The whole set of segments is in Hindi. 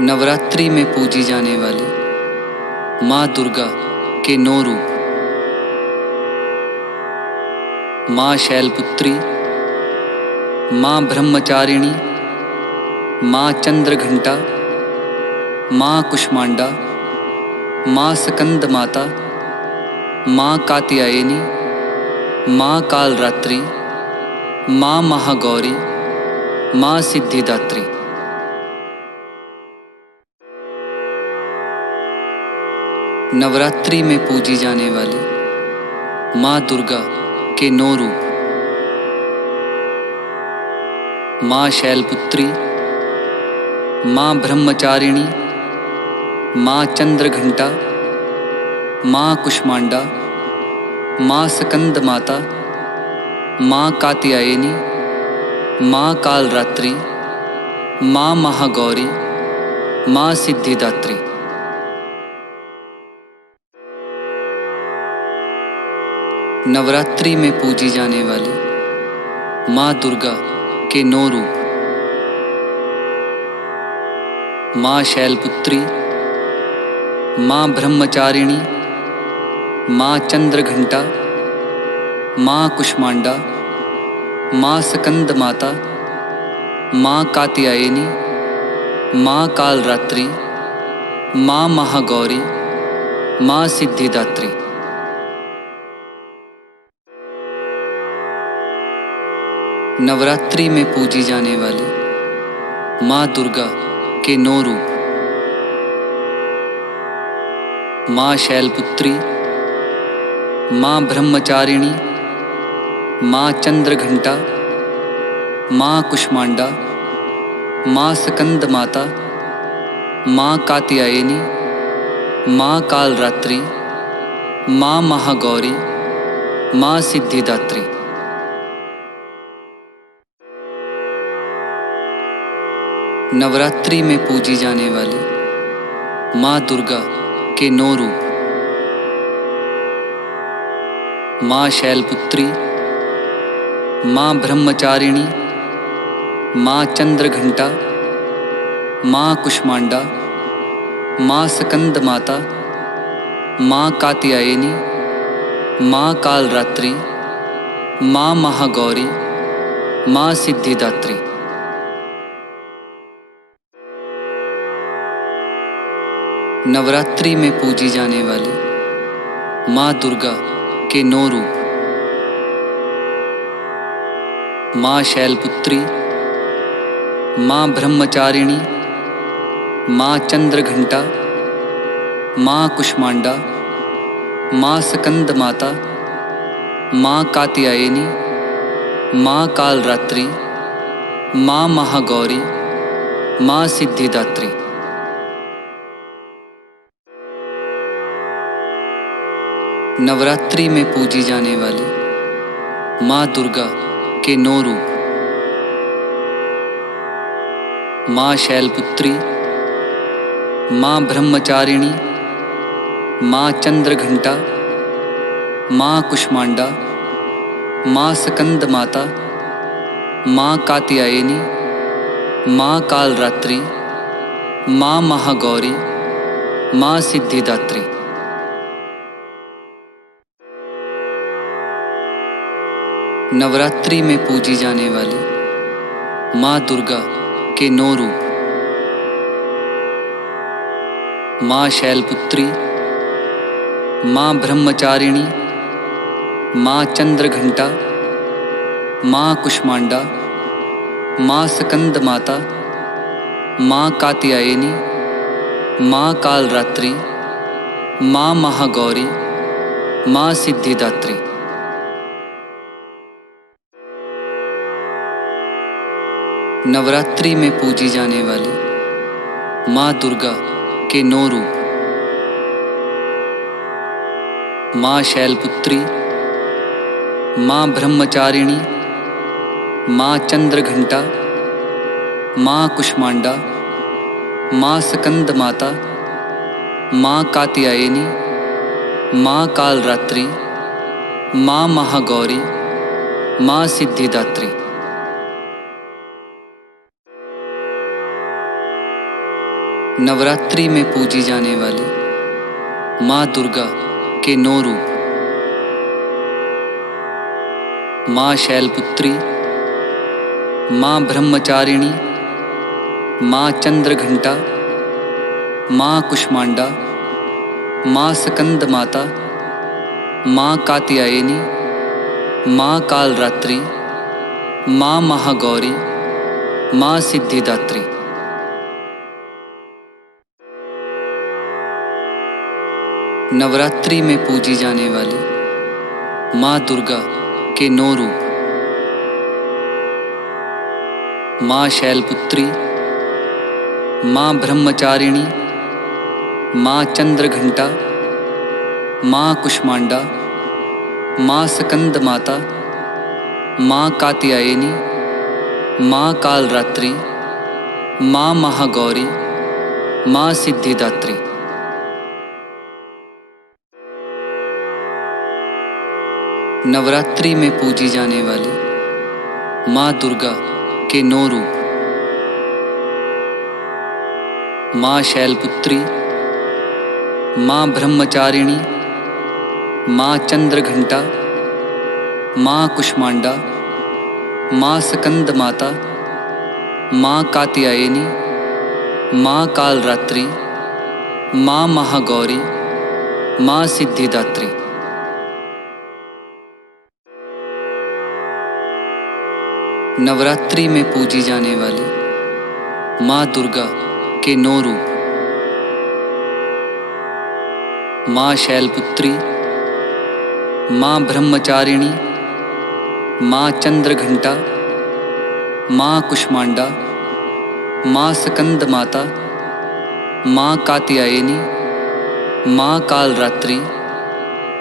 नवरात्रि में पूजी जाने वाली माँ दुर्गा के 9 रूप। माँ शैलपुत्री, माँ ब्रह्मचारिणी, माँ चंद्रघंटा, माँ कुष्मांडा, माँ स्कंद माता, माँ कात्यायनी, माँ कालरात्रि, माँ महागौरी, माँ सिद्धिदात्री। नवरात्रि में पूजी जाने वाली माँ दुर्गा के 9 रूप। माँ शैलपुत्री, माँ ब्रह्मचारिणी, माँ चंद्रघंटा, माँ कुष्मांडा, माँ स्कंद माता, माँ कात्यायनी, माँ कालरात्रि, माँ महागौरी, माँ सिद्धिदात्री। नवरात्रि में पूजी जाने वाली माँ दुर्गा के 9 रूप। माँ शैलपुत्री, माँ ब्रह्मचारिणी, माँ चंद्रघंटा, माँ कुष्मांडा, माँ स्कंद माता, माँ कात्यायनी, माँ कालरात्रि, माँ महागौरी, माँ सिद्धिदात्री। नवरात्रि में पूजी जाने वाली माँ दुर्गा के 9 रूप। माँ शैलपुत्री, माँ ब्रह्मचारिणी, माँ चंद्रघंटा, माँ कुष्मांडा, माँ स्कंद माता, माँ कात्यायनी, माँ कालरात्रि, माँ महागौरी, माँ सिद्धिदात्री। नवरात्रि में पूजी जाने वाली माँ दुर्गा के 9 रूप। माँ शैलपुत्री, माँ ब्रह्मचारिणी, माँ चंद्रघंटा, माँ कुष्मांडा, माँ स्कंद माता, माँ कात्यायनी, माँ कालरात्रि, माँ महागौरी, माँ सिद्धिदात्री। नवरात्रि में पूजी जाने वाली माँ दुर्गा के 9 रूप। माँ शैलपुत्री, माँ ब्रह्मचारिणी, माँ चंद्रघंटा, माँ कुष्मांडा, माँ स्कंद माता, माँ कात्यायनी, माँ कालरात्रि, माँ महागौरी, माँ सिद्धिदात्री। नवरात्रि में पूजी जाने वाली माँ दुर्गा के 9 रूप। माँ शैलपुत्री, माँ ब्रह्मचारिणी, माँ चंद्रघंटा, माँ कुष्मांडा, माँ स्कंद माता, माँ कात्यायनी, माँ कालरात्रि, माँ महागौरी, माँ सिद्धिदात्री। नवरात्रि में पूजी जाने वाली माँ दुर्गा के 9 रूप। माँ शैलपुत्री, माँ ब्रह्मचारिणी, माँ चंद्रघंटा, माँ कुष्मांडा, माँ स्कंद माता, माँ कात्यायनी, माँ कालरात्रि, माँ महागौरी, माँ सिद्धिदात्री। नवरात्रि में पूजी जाने वाली माँ दुर्गा के 9 रूप। माँ शैलपुत्री, माँ ब्रह्मचारिणी, माँ चंद्रघंटा, माँ कुष्मांडा, माँ स्कंद माता, माँ कात्यायनी, माँ कालरात्रि, माँ महागौरी, माँ सिद्धिदात्री। नवरात्रि में पूजी जाने वाली माँ दुर्गा के 9 रूप। माँ शैलपुत्री, माँ ब्रह्मचारिणी, माँ चंद्रघंटा, माँ कुष्मांडा, माँ स्कंद माता, माँ कात्यायनी, माँ कालरात्रि, माँ महागौरी, माँ सिद्धिदात्री। नवरात्रि में पूजी जाने वाली माँ दुर्गा के 9 रूप। माँ शैलपुत्री, माँ ब्रह्मचारिणी, माँ चंद्रघंटा, माँ कुष्मांडा, माँ स्कंद माता, माँ कात्यायनी, माँ कालरात्रि, माँ महागौरी, माँ सिद्धिदात्री। नवरात्रि में पूजी जाने वाली माँ दुर्गा के 9 रूप। माँ शैलपुत्री, माँ ब्रह्मचारिणी, माँ चंद्रघंटा, माँ कुष्मांडा, माँ स्कंद माता, माँ कात्यायनी, माँ कालरात्रि, माँ महागौरी, माँ सिद्धिदात्री। नवरात्रि में पूजी जाने वाली माँ दुर्गा के 9 रूप। माँ शैलपुत्री, माँ ब्रह्मचारिणी, माँ चंद्रघंटा, माँ कुष्मांडा, माँ स्कंद माता, माँ कात्यायनी, माँ कालरात्रि,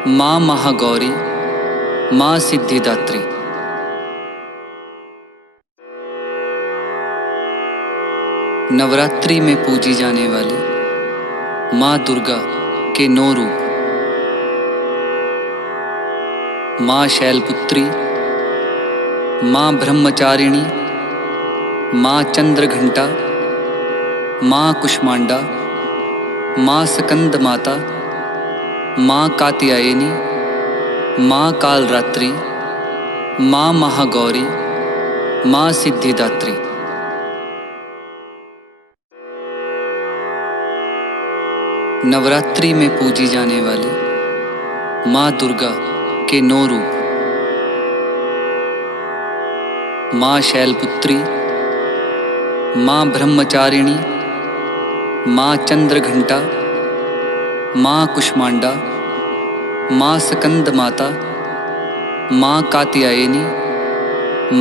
माँ महागौरी, माँ सिद्धिदात्री। नवरात्रि में पूजी जाने वाली माँ दुर्गा के 9 रूप। माँ शैलपुत्री, माँ ब्रह्मचारिणी, माँ चंद्रघंटा, माँ कुष्मांडा, माँ स्कंद माता, माँ कात्यायनी, माँ कालरात्रि, माँ महागौरी, माँ सिद्धिदात्री। नवरात्रि में पूजी जाने वाली माँ दुर्गा के 9 रूप। माँ शैलपुत्री, माँ ब्रह्मचारिणी, माँ चंद्रघंटा, माँ कुष्मांडा, माँ स्कंद माता, माँ कात्यायनी,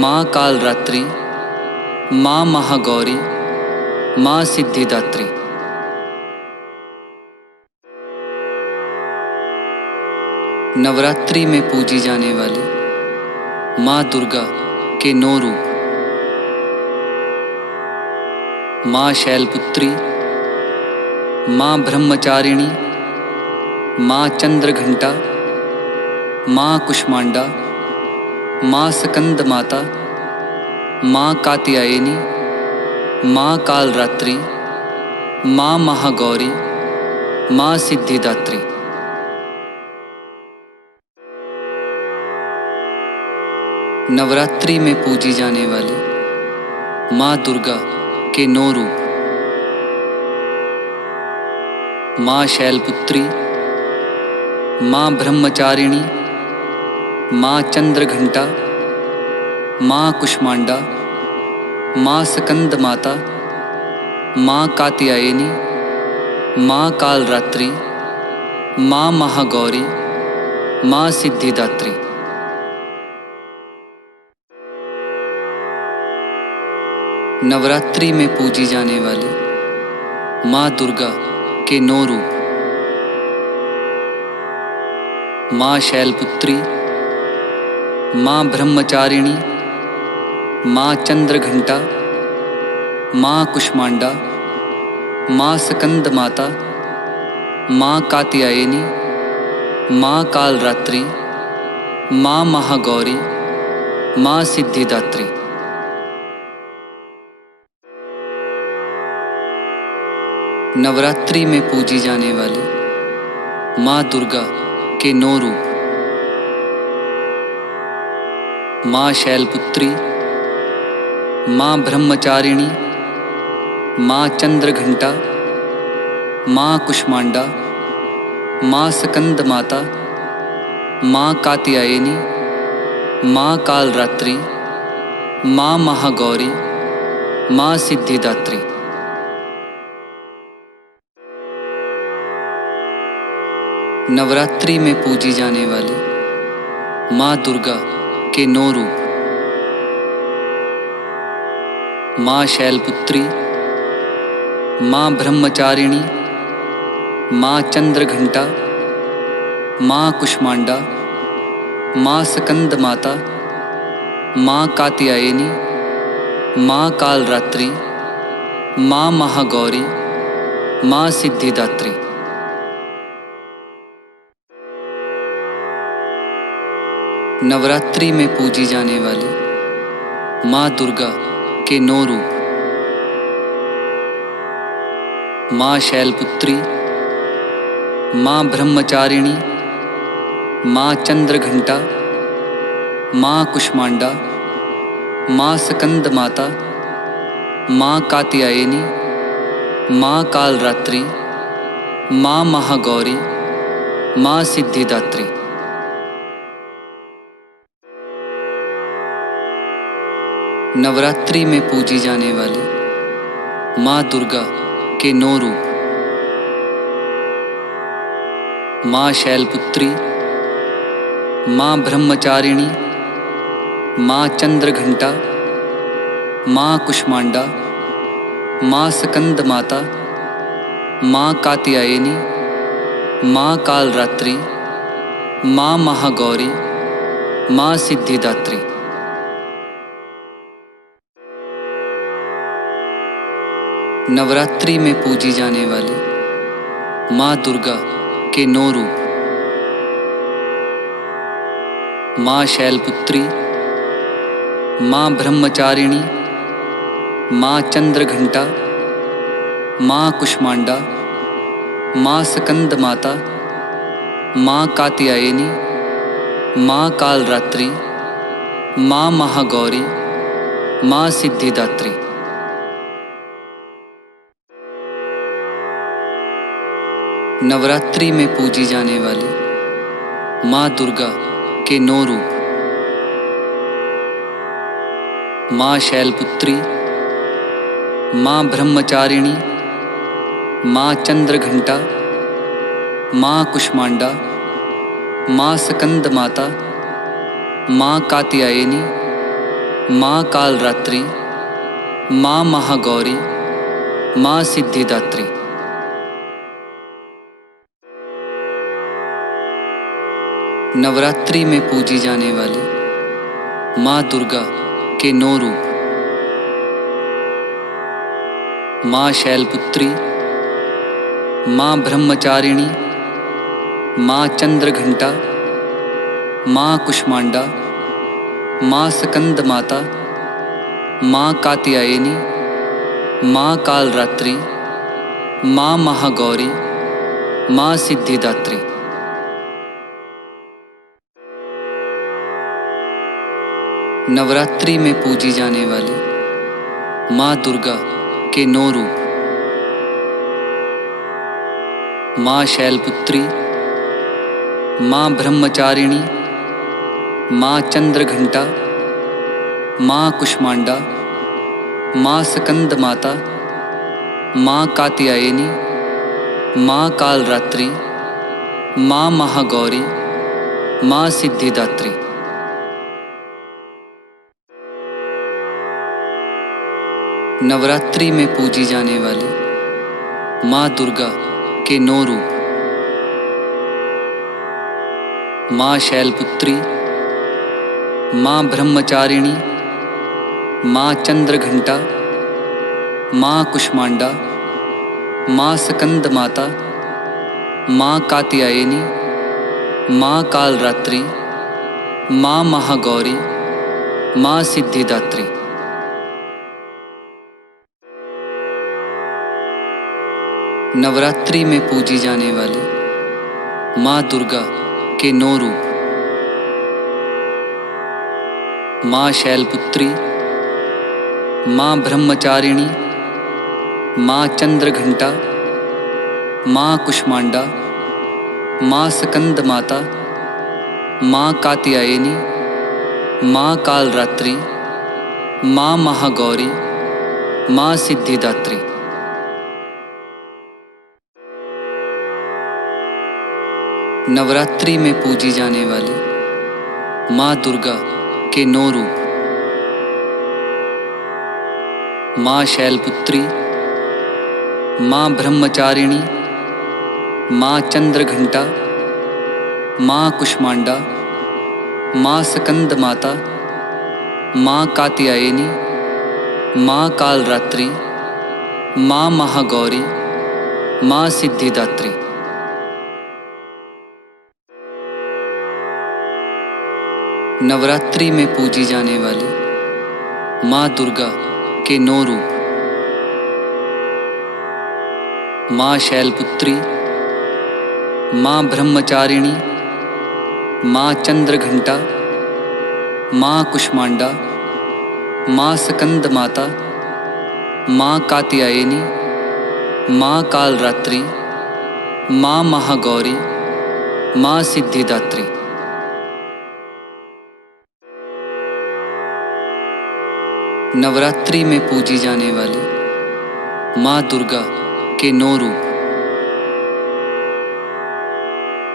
माँ कालरात्रि, माँ महागौरी, माँ सिद्धिदात्री। नवरात्रि में पूजी जाने वाली माँ दुर्गा के 9 रूप। माँ शैलपुत्री, माँ ब्रह्मचारिणी, माँ चंद्रघंटा, माँ कुष्मांडा, माँ स्कंद माता, माँ कात्यायनी, माँ कालरात्रि, माँ महागौरी, माँ सिद्धिदात्री। नवरात्रि में पूजी जाने वाली माँ दुर्गा के 9 रूप। माँ शैलपुत्री, माँ ब्रह्मचारिणी, माँ चंद्रघंटा, माँ कुष्मांडा, माँ स्कंद माता, माँ कात्यायनी, माँ कालरात्रि, माँ महागौरी, माँ सिद्धिदात्री। नवरात्रि में पूजी जाने वाली माँ दुर्गा के 9 रूप। माँ शैलपुत्री, माँ ब्रह्मचारिणी, माँ चंद्रघंटा, माँ कुष्मांडा, माँ स्कंद माता, माँ कात्यायनी, माँ कालरात्रि, माँ महागौरी, माँ सिद्धिदात्री। नवरात्रि में पूजी जाने वाली माँ दुर्गा के 9 रूप। माँ शैलपुत्री, माँ ब्रह्मचारिणी, माँ चंद्रघंटा, माँ कुष्मांडा, माँ स्कंद माता, माँ कात्यायनी, माँ कालरात्रि, माँ महागौरी, माँ सिद्धिदात्री। नवरात्रि में पूजी जाने वाली माँ दुर्गा के 9 रूप। माँ शैलपुत्री, माँ ब्रह्मचारिणी, माँ चंद्रघंटा, माँ कुष्मांडा, माँ स्कंद माता, माँ कात्यायनी, माँ कालरात्रि, माँ महागौरी, माँ सिद्धिदात्री। नवरात्रि में पूजी जाने वाली माँ दुर्गा के 9 रूप। माँ शैलपुत्री, माँ ब्रह्मचारिणी, माँ चंद्रघंटा, माँ कुष्मांडा, माँ स्कंद माता, माँ कात्यायनी, माँ कालरात्रि, माँ महागौरी, माँ सिद्धिदात्री। नवरात्रि में पूजी जाने वाली माँ दुर्गा के 9 रूप। माँ शैलपुत्री, माँ ब्रह्मचारिणी, माँ चंद्रघंटा, माँ कुष्मांडा, माँ स्कंद माता, माँ कात्यायनी, माँ कालरात्रि, माँ महागौरी, माँ सिद्धिदात्री। नवरात्रि में पूजी जाने वाली माँ दुर्गा के 9 रूप। माँ शैलपुत्री, माँ ब्रह्मचारिणी, माँ चंद्रघंटा, माँ कुष्मांडा, माँ स्कंद माता, माँ कात्यायनी, माँ कालरात्रि, माँ महागौरी, माँ सिद्धिदात्री। नवरात्रि में पूजी जाने वाली माँ दुर्गा के 9 रूप। माँ शैलपुत्री, माँ ब्रह्मचारिणी, माँ चंद्रघंटा, माँ कुष्मांडा, माँ स्कंद माता, माँ कात्यायनी, माँ कालरात्रि, माँ महागौरी, माँ सिद्धिदात्री। नवरात्रि में पूजी जाने वाली माँ दुर्गा के 9 रूप। माँ शैलपुत्री, माँ ब्रह्मचारिणी, माँ चंद्रघंटा, माँ कुष्मांडा, माँ स्कंद माता, माँ कात्यायनी, माँ कालरात्रि, माँ महागौरी, माँ सिद्धिदात्री। नवरात्रि में पूजी जाने वाली माँ दुर्गा के 9 रूप। माँ शैलपुत्री, माँ ब्रह्मचारिणी, माँ चंद्रघंटा, माँ कुष्मांडा, माँ स्कंद माता, माँ कात्यायनी, माँ कालरात्रि, माँ महागौरी, माँ सिद्धिदात्री। नवरात्रि में पूजी जाने वाली माँ दुर्गा के 9 रूप। माँ शैलपुत्री, माँ ब्रह्मचारिणी, माँ चंद्रघंटा, माँ कुष्मांडा, माँ स्कंद माता, माँ कात्यायनी, माँ कालरात्रि, माँ महागौरी, माँ सिद्धिदात्री। नवरात्रि में पूजी जाने वाली माँ दुर्गा के 9 रूप। माँ शैलपुत्री, माँ ब्रह्मचारिणी, माँ चंद्रघंटा, माँ कुष्मांडा, माँ स्कंद माता, माँ कात्यायनी, माँ कालरात्रि, माँ महागौरी, माँ सिद्धिदात्री। नवरात्रि में पूजी जाने वाली माँ दुर्गा के 9 रूप। माँ शैलपुत्री, माँ ब्रह्मचारिणी, माँ चंद्रघंटा, माँ कुष्मांडा, माँ स्कंद माता, माँ कात्यायनी, माँ कालरात्रि, माँ महागौरी, माँ सिद्धिदात्री। नवरात्रि में पूजी जाने वाली माँ दुर्गा के 9 रूप। माँ शैलपुत्री, माँ ब्रह्मचारिणी, माँ चंद्रघंटा, माँ कुष्मांडा, माँ स्कंद माता, माँ कात्यायनी, माँ कालरात्रि, माँ महागौरी, माँ सिद्धिदात्री। नवरात्रि में पूजी जाने वाली माँ दुर्गा के 9 रूप।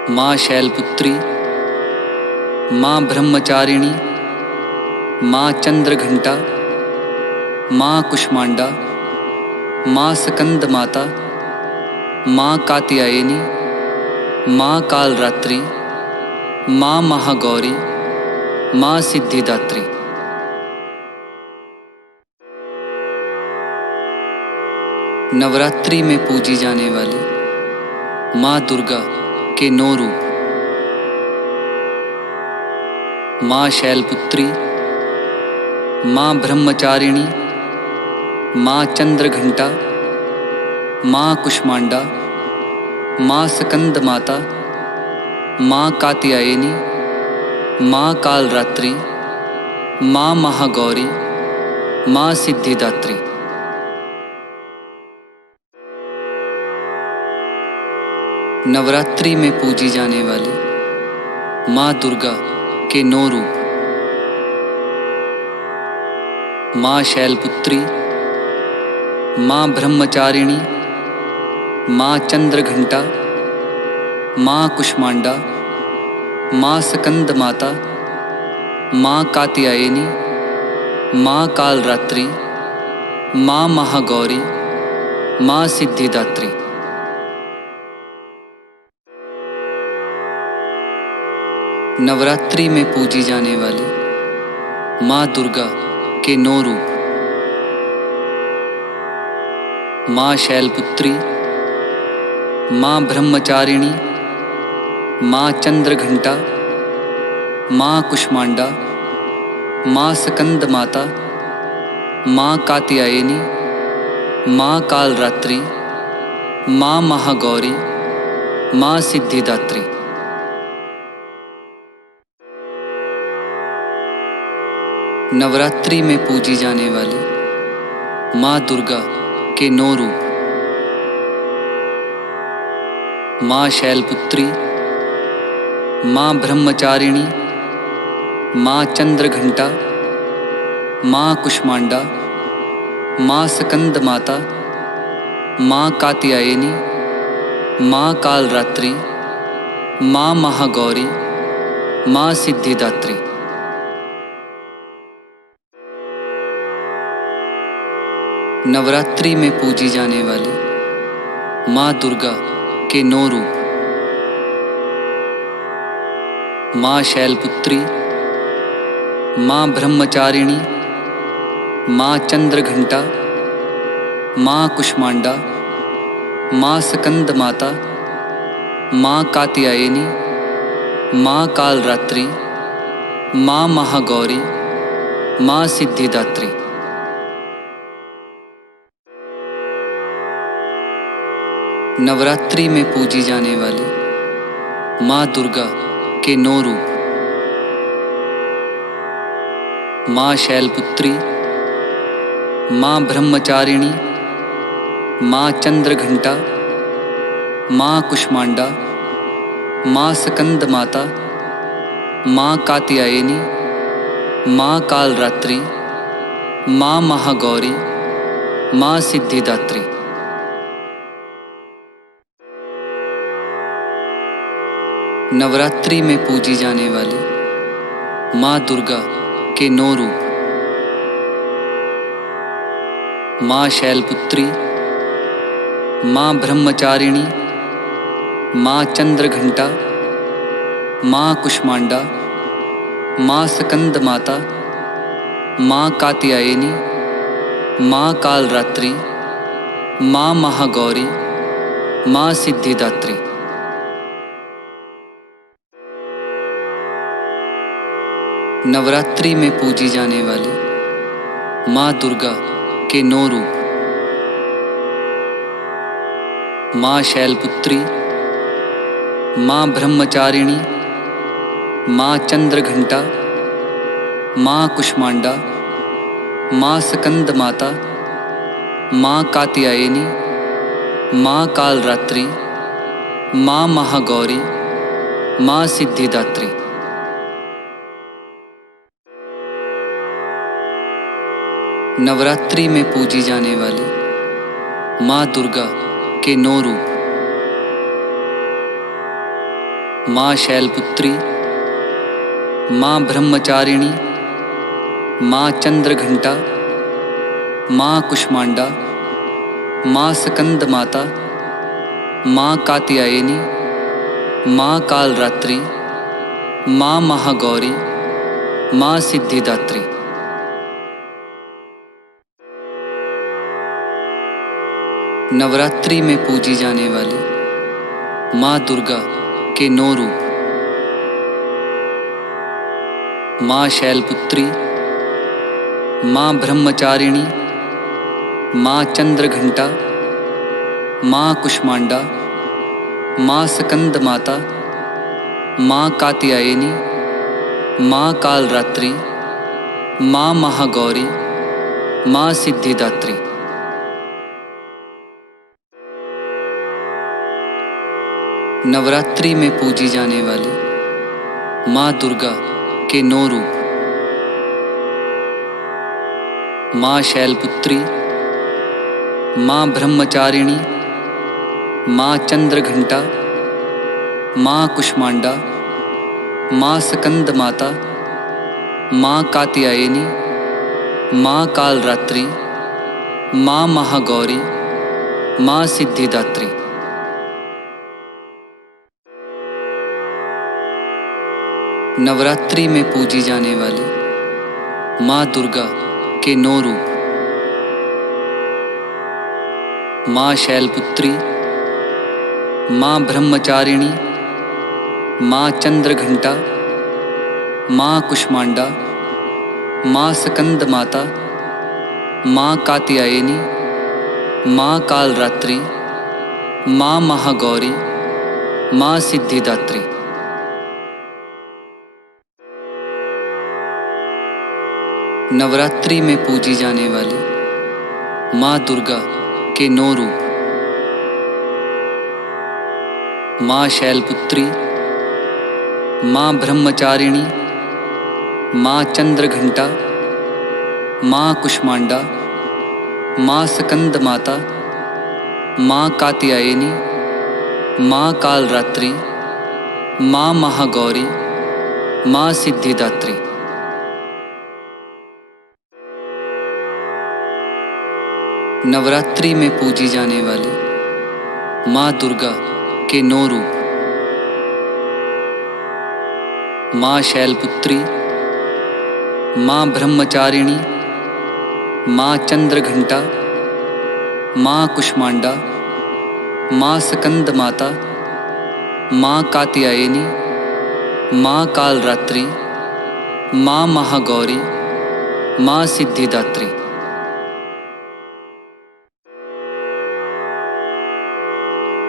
माँ शैलपुत्री, माँ ब्रह्मचारिणी, माँ चंद्रघंटा, माँ कुष्मांडा, माँ स्कंद माता, माँ कात्यायनी, माँ कालरात्रि, माँ महागौरी, माँ सिद्धिदात्री। नवरात्रि में पूजी जाने वाली माँ दुर्गा के 9 रूप। माँ शैलपुत्री, माँ ब्रह्मचारिणी, माँ चंद्रघंटा, माँ कुष्मांडा, माँ स्कंद माता, माँ कात्यायनी, माँ कालरात्रि, माँ महागौरी, माँ सिद्धिदात्री। नवरात्रि में पूजी जाने वाली माँ दुर्गा के 9 रूप। माँ शैलपुत्री, माँ ब्रह्मचारिणी, माँ चंद्रघंटा, माँ कुष्मांडा, माँ स्कंद माता, माँ कात्यायनी, माँ कालरात्रि, माँ महागौरी, माँ सिद्धिदात्री। नवरात्रि में पूजी जाने वाली माँ दुर्गा के 9 रूप। माँ शैलपुत्री, माँ ब्रह्मचारिणी, माँ चंद्रघंटा, माँ कुष्मांडा, माँ स्कंद माता, माँ कात्यायनी, माँ कालरात्रि, माँ महागौरी, माँ सिद्धिदात्री। नवरात्रि में पूजी जाने वाली माँ दुर्गा के 9 रूप। माँ शैलपुत्री, माँ ब्रह्मचारिणी, माँ चंद्रघंटा, माँ कुष्मांडा, माँ स्कंद माता, माँ कात्यायनी, माँ कालरात्रि, माँ महागौरी, माँ सिद्धिदात्री। नवरात्रि में पूजी जाने वाली माँ दुर्गा के 9 रूप। माँ शैलपुत्री, माँ ब्रह्मचारिणी, माँ चंद्रघंटा, माँ कुष्मांडा, माँ स्कंद माता, माँ कात्यायनी, माँ कालरात्रि, माँ महागौरी, माँ सिद्धिदात्री। नवरात्रि में पूजी जाने वाली माँ दुर्गा के 9 रूप। माँ शैलपुत्री, माँ ब्रह्मचारिणी, माँ चंद्रघंटा, माँ कुष्मांडा, माँ स्कंद माता, माँ कात्यायनी, माँ कालरात्रि, माँ महागौरी, माँ सिद्धिदात्री। नवरात्रि में पूजी जाने वाली माँ दुर्गा के 9 रूप। माँ शैलपुत्री, माँ ब्रह्मचारिणी, माँ चंद्रघंटा, माँ कुष्मांडा, माँ स्कंद माता, माँ कात्यायनी, माँ कालरात्रि, माँ महागौरी, माँ सिद्धिदात्री। नवरात्रि में पूजी जाने वाली माँ दुर्गा के 9 रूप। माँ शैलपुत्री, माँ ब्रह्मचारिणी, माँ चंद्रघंटा, माँ कुष्मांडा, माँ स्कंद माता, माँ कात्यायनी, माँ कालरात्रि, माँ महागौरी, माँ सिद्धिदात्री। नवरात्रि में पूजी जाने वाली माँ दुर्गा के 9 रूप। माँ शैलपुत्री, माँ ब्रह्मचारिणी, माँ चंद्रघंटा, माँ कुष्मांडा, माँ स्कंद माता, माँ कात्यायनी, माँ कालरात्रि, माँ महागौरी, माँ सिद्धिदात्री। नवरात्रि में पूजी जाने वाली माँ दुर्गा के 9 रूप। माँ शैलपुत्री, माँ ब्रह्मचारिणी, माँ चंद्रघंटा, माँ कुष्मांडा, माँ स्कंद माता, माँ कात्यायनी, माँ कालरात्रि, माँ महागौरी, माँ सिद्धिदात्री। नवरात्रि में पूजी जाने वाली माँ दुर्गा के 9 रूप। माँ शैलपुत्री, माँ ब्रह्मचारिणी, माँ चंद्रघंटा, माँ कुष्मांडा, माँ स्कंद माता, माँ कात्यायनी, माँ कालरात्रि, माँ महागौरी, माँ सिद्धिदात्री। नवरात्रि में पूजी जाने वाली माँ दुर्गा के 9 रूप। माँ शैलपुत्री, माँ ब्रह्मचारिणी, माँ चंद्रघंटा, माँ कुष्मांडा, माँ स्कंद माता, माँ कात्यायनी, माँ कालरात्रि, माँ महागौरी, माँ सिद्धिदात्री। नवरात्रि में पूजी जाने वाली माँ दुर्गा के 9 रूप। माँ शैलपुत्री, माँ ब्रह्मचारिणी, माँ चंद्रघंटा, माँ कुष्मांडा, माँ स्कंद माता, माँ कात्यायनी, माँ कालरात्रि, माँ महागौरी, माँ सिद्धिदात्री। नवरात्रि में पूजी जाने वाली माँ दुर्गा के 9 रूप। माँ शैलपुत्री, माँ ब्रह्मचारिणी, माँ चंद्रघंटा, माँ कुष्मांडा, माँ स्कंद माता, माँ कात्यायनी, माँ कालरात्रि, माँ महागौरी, माँ सिद्धिदात्री।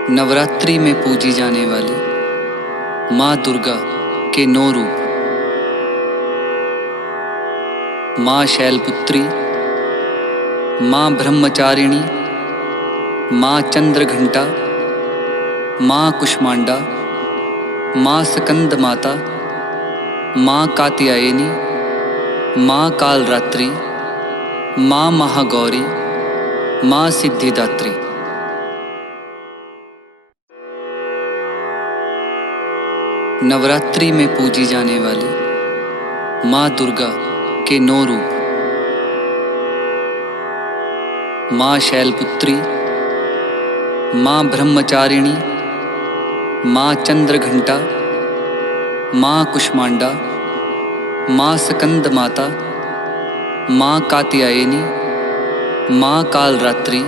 नवरात्रि में पूजी जाने वाली माँ दुर्गा के 9 रूप। माँ शैलपुत्री, माँ ब्रह्मचारिणी, माँ चंद्रघंटा, माँ कुष्मांडा, माँ स्कंद माता, माँ कात्यायनी, माँ कालरात्रि, माँ महागौरी, माँ सिद्धिदात्री। नवरात्रि में पूजी जाने वाली माँ दुर्गा के 9 रूप। माँ शैलपुत्री, माँ ब्रह्मचारिणी, माँ चंद्रघंटा, माँ कुष्मांडा, माँ स्कंद माता, माँ कात्यायनी, माँ कालरात्रि,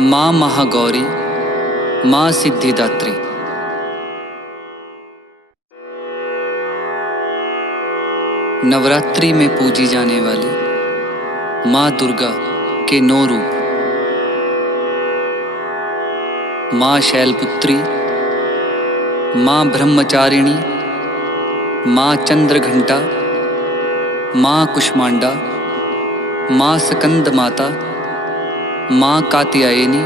माँ महागौरी, माँ सिद्धिदात्री। नवरात्रि में पूजी जाने वाली माँ दुर्गा के 9 रूप। माँ शैलपुत्री, माँ ब्रह्मचारिणी, माँ चंद्रघंटा, माँ कुष्मांडा, माँ स्कंद माता, माँ कात्यायनी,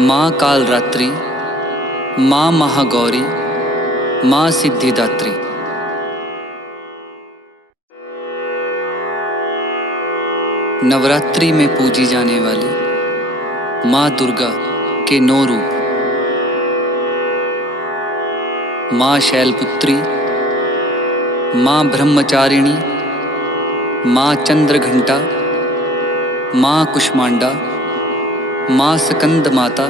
माँ कालरात्रि, माँ महागौरी, माँ सिद्धिदात्री। नवरात्रि में पूजी जाने वाली माँ दुर्गा के 9 रूप। माँ शैलपुत्री, माँ ब्रह्मचारिणी, माँ चंद्रघंटा, माँ कुष्मांडा, माँ स्कंद माता,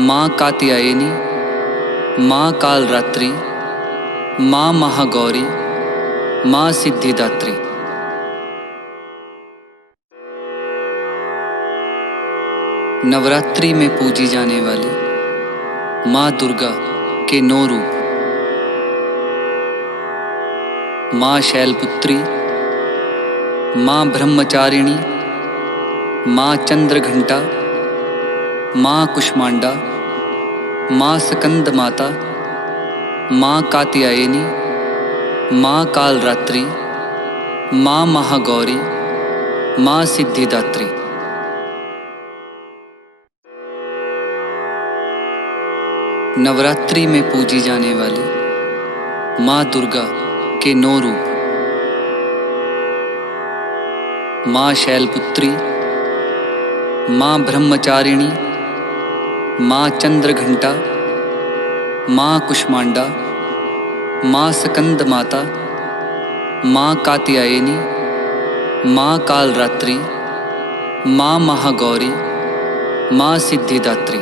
माँ कात्यायनी, माँ कालरात्रि, माँ महागौरी, माँ सिद्धिदात्री। नवरात्रि में पूजी जाने वाली माँ दुर्गा के 9 रूप। माँ शैलपुत्री, माँ ब्रह्मचारिणी, माँ चंद्रघंटा, माँ कुष्मांडा, माँ स्कंद माता, माँ कात्यायनी, माँ कालरात्रि, माँ महागौरी, माँ सिद्धिदात्री। नवरात्रि में पूजी जाने वाली माँ दुर्गा के 9 रूप। माँ शैलपुत्री, माँ ब्रह्मचारिणी, माँ चंद्रघंटा, माँ कुष्मांडा, माँ स्कंद माता, माँ कात्यायनी, माँ कालरात्रि, माँ महागौरी, माँ सिद्धिदात्री।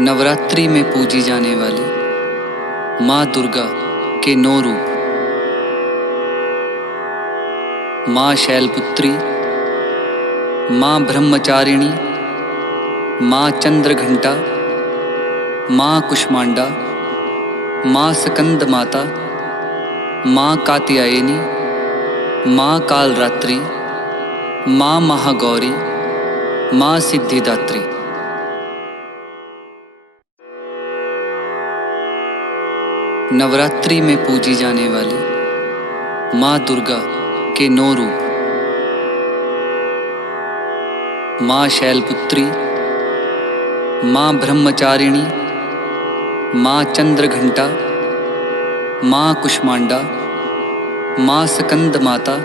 नवरात्रि में पूजी जाने वाली माँ दुर्गा के 9 रूप। माँ शैलपुत्री, माँ ब्रह्मचारिणी, माँ चंद्रघंटा, माँ कुष्मांडा, माँ स्कंद माता, माँ कात्यायनी, माँ कालरात्रि, माँ महागौरी, माँ सिद्धिदात्री। नवरात्रि में पूजी जाने वाली माँ दुर्गा के 9 रूप। माँ शैलपुत्री, माँ ब्रह्मचारिणी, माँ चंद्रघंटा, माँ कुष्मांडा, माँ स्कंद माता,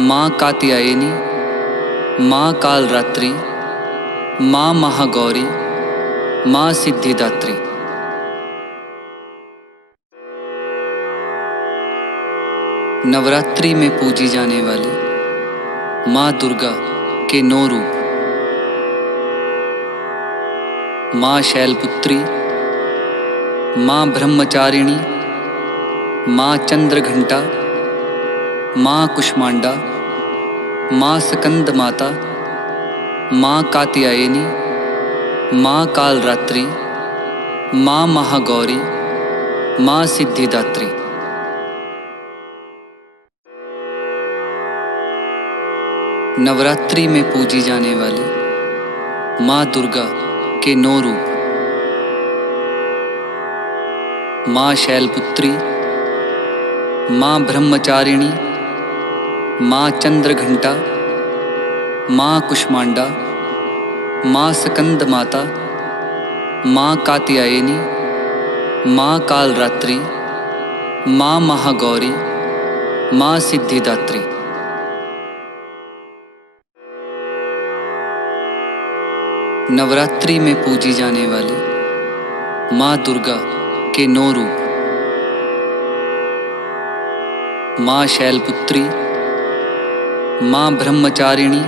माँ कात्यायनी, माँ कालरात्रि, माँ महागौरी, माँ सिद्धिदात्री। नवरात्रि में पूजी जाने वाली माँ दुर्गा के 9 रूप। माँ शैलपुत्री, माँ ब्रह्मचारिणी, माँ चंद्रघंटा, माँ कुष्मांडा, माँ स्कंद माता, माँ कात्यायनी, माँ कालरात्रि, माँ महागौरी, माँ सिद्धिदात्री। नवरात्रि में पूजी जाने वाली माँ दुर्गा के 9 रूप। माँ शैलपुत्री, माँ ब्रह्मचारिणी, माँ चंद्रघंटा, माँ कुष्मांडा, माँ स्कंद माता, माँ कात्यायनी, माँ कालरात्रि, माँ महागौरी, माँ सिद्धिदात्री। नवरात्रि में पूजी जाने वाली माँ दुर्गा के 9 रूप। माँ शैलपुत्री, माँ ब्रह्मचारिणी,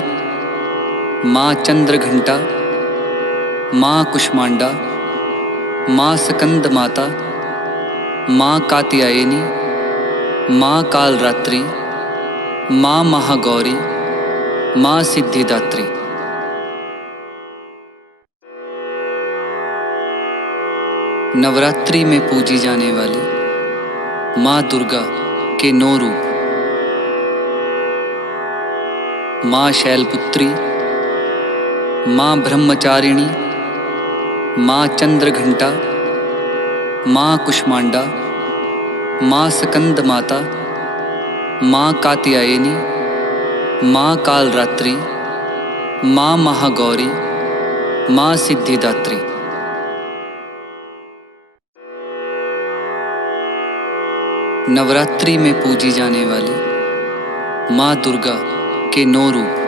माँ चंद्रघंटा, माँ कुष्मांडा, माँ स्कंद माता, माँ कात्यायनी, माँ कालरात्रि, माँ महागौरी, माँ सिद्धिदात्री। नवरात्रि में पूजी जाने वाली माँ दुर्गा के 9 रूप। माँ शैलपुत्री, माँ ब्रह्मचारिणी, माँ चंद्रघंटा, माँ कुष्मांडा, माँ स्कंद माता, माँ कात्यायनी, माँ कालरात्रि, माँ महागौरी, माँ सिद्धिदात्री। नवरात्रि में पूजी जाने वाली माँ दुर्गा के 9 रूप।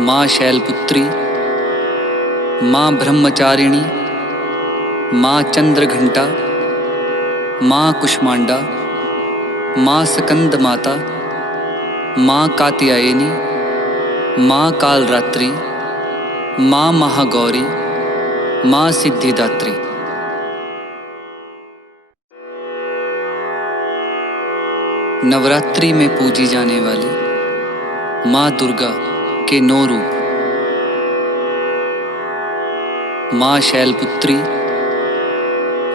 माँ शैलपुत्री, माँ ब्रह्मचारिणी, माँ चंद्रघंटा, माँ कुष्मांडा, माँ स्कंद माता, माँ कात्यायनी, माँ कालरात्रि, माँ महागौरी, माँ सिद्धिदात्री। नवरात्रि में पूजी जाने वाली माँ दुर्गा के 9 रूप। माँ शैलपुत्री,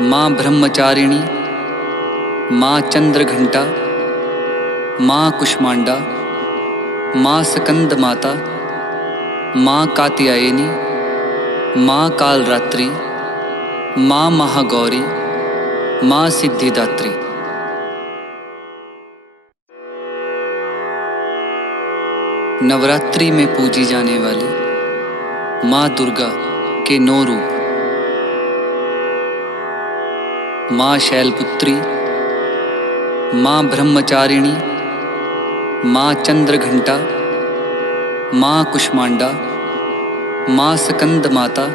माँ ब्रह्मचारिणी, माँ चंद्रघंटा, माँ कुष्मांडा, माँ स्कंद माता, माँ कात्यायनी, माँ कालरात्रि, माँ महागौरी, माँ सिद्धिदात्री। नवरात्रि में पूजी जाने वाली माँ दुर्गा के 9 रूप। माँ शैलपुत्री, माँ ब्रह्मचारिणी, माँ चंद्रघंटा, माँ कुष्मांडा, माँ स्कंद माता,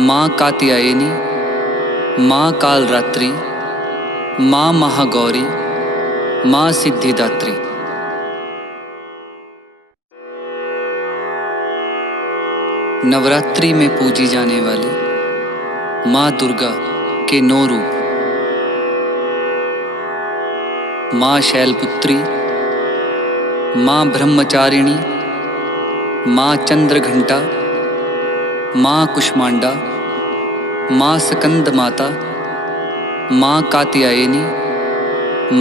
माँ कात्यायनी, माँ कालरात्रि, माँ महागौरी, माँ सिद्धिदात्री। नवरात्रि में पूजी जाने वाली माँ दुर्गा के 9 रूप। माँ शैलपुत्री, माँ ब्रह्मचारिणी, माँ चंद्रघंटा, माँ कुष्मांडा, माँ स्कंद माता, माँ कात्यायनी,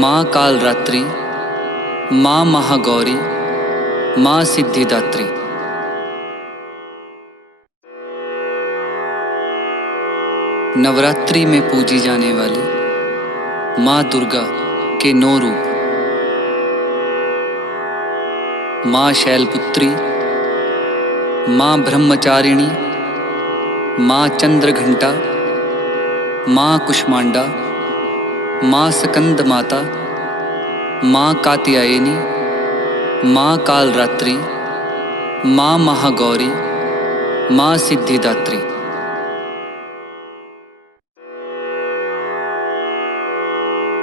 माँ कालरात्रि, माँ महागौरी, माँ सिद्धिदात्री। नवरात्रि में पूजी जाने वाली माँ दुर्गा के 9 रूप। माँ शैलपुत्री, माँ ब्रह्मचारिणी, माँ चंद्रघंटा, माँ कुष्मांडा, माँ स्कंद माता, माँ कात्यायनी, माँ कालरात्रि, माँ महागौरी, माँ सिद्धिदात्री।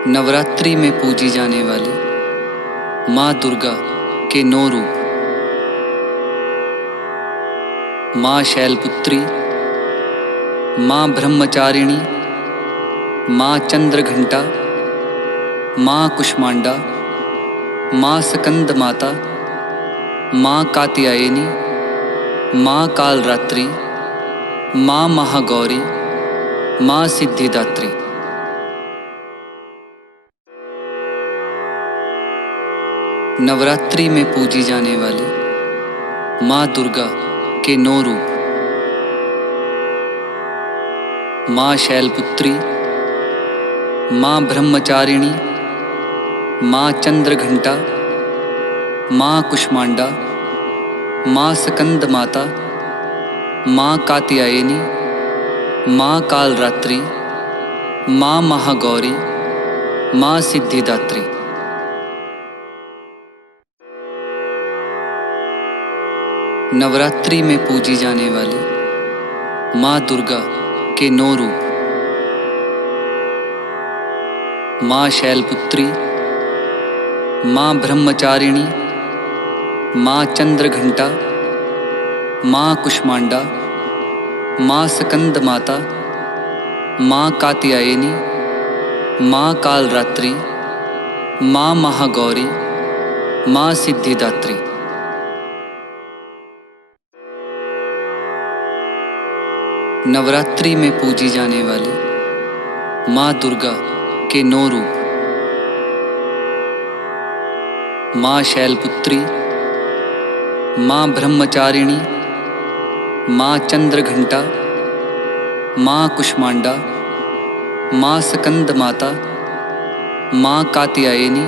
नवरात्रि में पूजी जाने वाली माँ दुर्गा के 9 रूप। माँ शैलपुत्री, माँ ब्रह्मचारिणी, माँ चंद्रघंटा, माँ कुष्मांडा, माँ स्कंद माता, माँ कात्यायनी, माँ कालरात्रि, माँ महागौरी, माँ सिद्धिदात्री। नवरात्रि में पूजी जाने वाली माँ दुर्गा के 9 रूप। माँ शैलपुत्री, माँ ब्रह्मचारिणी, माँ चंद्रघंटा, माँ कुष्मांडा, माँ स्कंद माता, माँ कात्यायनी, माँ कालरात्रि, माँ महागौरी, माँ सिद्धिदात्री। नवरात्रि में पूजी जाने वाली माँ दुर्गा के 9 रूप। माँ शैलपुत्री, माँ ब्रह्मचारिणी, माँ चंद्रघंटा, माँ कुष्मांडा, माँ स्कंद माता, माँ कात्यायनी, माँ कालरात्रि, माँ महागौरी, माँ सिद्धिदात्री। नवरात्रि में पूजी जाने वाली माँ दुर्गा के 9 रूप। माँ शैलपुत्री, माँ ब्रह्मचारिणी, माँ चंद्रघंटा, माँ कुष्मांडा, माँ स्कंद माता, माँ कात्यायनी,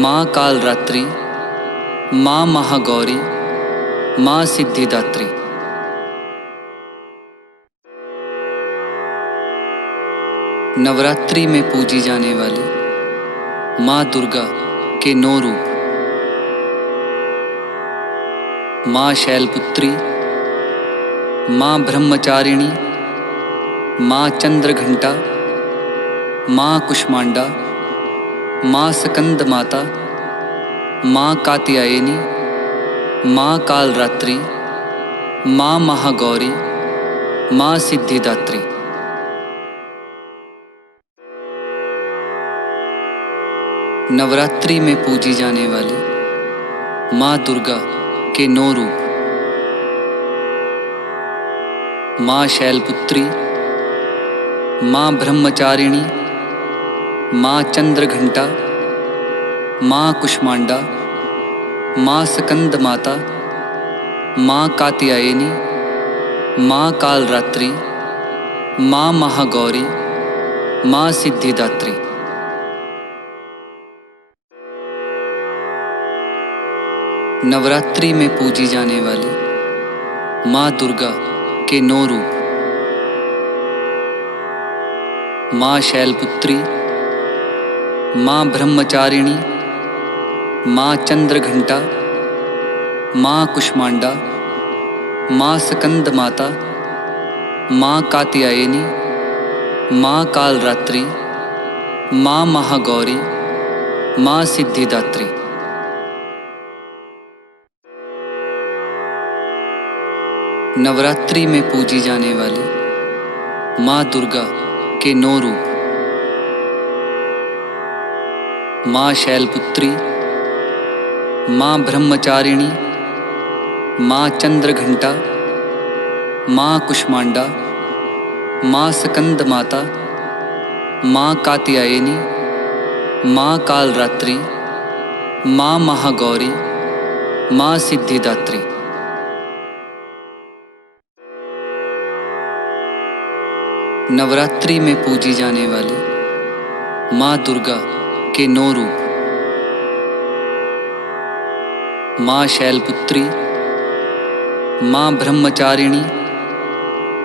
माँ कालरात्रि, माँ महागौरी, माँ सिद्धिदात्री। नवरात्रि में पूजी जाने वाली माँ दुर्गा के 9 रूप। माँ शैलपुत्री, माँ ब्रह्मचारिणी, माँ चंद्रघंटा, माँ कुष्मांडा, माँ स्कंद माता, माँ कात्यायनी, माँ कालरात्रि, माँ महागौरी, माँ सिद्धिदात्री। नवरात्रि में पूजी जाने वाली माँ दुर्गा के 9 रूप। माँ शैलपुत्री, माँ ब्रह्मचारिणी, माँ चंद्रघंटा, माँ कुष्मांडा, माँ स्कंद माता, माँ कात्यायनी, माँ कालरात्रि, माँ महागौरी, माँ सिद्धिदात्री। नवरात्रि में पूजी जाने वाली माँ दुर्गा के 9 रूप। माँ शैलपुत्री, माँ ब्रह्मचारिणी, माँ चंद्रघंटा, माँ कुष्मांडा, माँ स्कंद माता, माँ कात्यायनी, माँ कालरात्रि, माँ महागौरी, माँ सिद्धिदात्री। नवरात्रि में पूजी जाने वाली माँ दुर्गा के 9 रूप। माँ शैलपुत्री, माँ ब्रह्मचारिणी, माँ चंद्रघंटा, माँ कुष्मांडा, माँ स्कंद माता, माँ कात्यायनी, माँ कालरात्रि, माँ महागौरी, माँ सिद्धिदात्री। नवरात्रि में पूजी जाने वाली माँ दुर्गा के 9 रूप। माँ शैलपुत्री, माँ ब्रह्मचारिणी,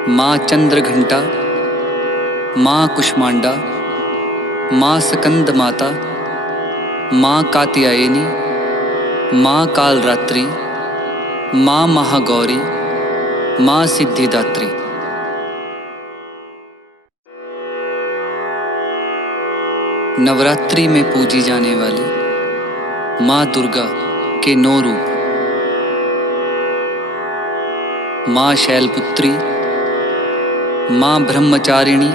माँ चंद्रघंटा, माँ कुष्मांडा, माँ स्कंद माता, माँ कात्यायनी, माँ कालरात्रि, माँ महागौरी, माँ सिद्धिदात्री। नवरात्रि में पूजी जाने वाली माँ दुर्गा के 9 रूप। माँ शैलपुत्री, माँ ब्रह्मचारिणी,